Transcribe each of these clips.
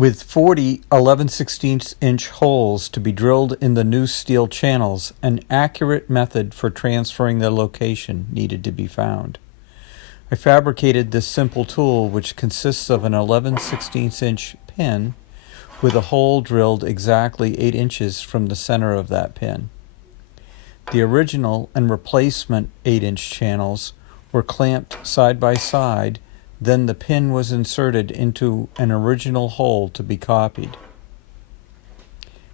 With 40 11/16-inch holes to be drilled in the new steel channels, an accurate method for transferring their location needed to be found. I fabricated this simple tool, which consists of an 11/16-inch pin with a hole drilled exactly 8 inches from the center of that pin. The original and replacement 8-inch channels were clamped side by side. Then the pin was inserted into an original hole to be copied.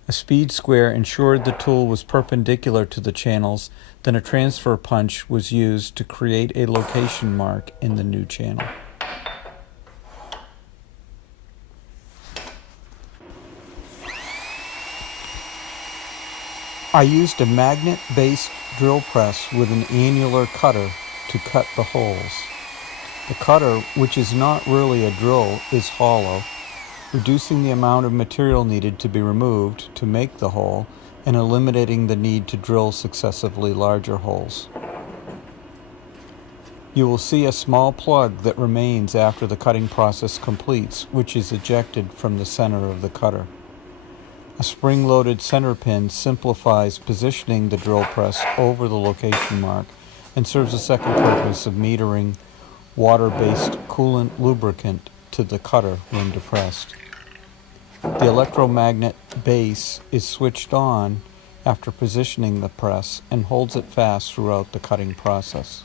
A speed square ensured the tool was perpendicular to the channels. Then a transfer punch was used to create a location mark in the new channel. I used a magnet-based drill press with an annular cutter to cut the holes. The cutter, which is not really a drill, is hollow, reducing the amount of material needed to be removed to make the hole and eliminating the need to drill successively larger holes. You will see a small plug that remains after the cutting process completes, which is ejected from the center of the cutter. A spring-loaded center pin simplifies positioning the drill press over the location mark and serves a second purpose of metering water-based coolant lubricant to the cutter when depressed. The electromagnet base is switched on after positioning the press and holds it fast throughout the cutting process.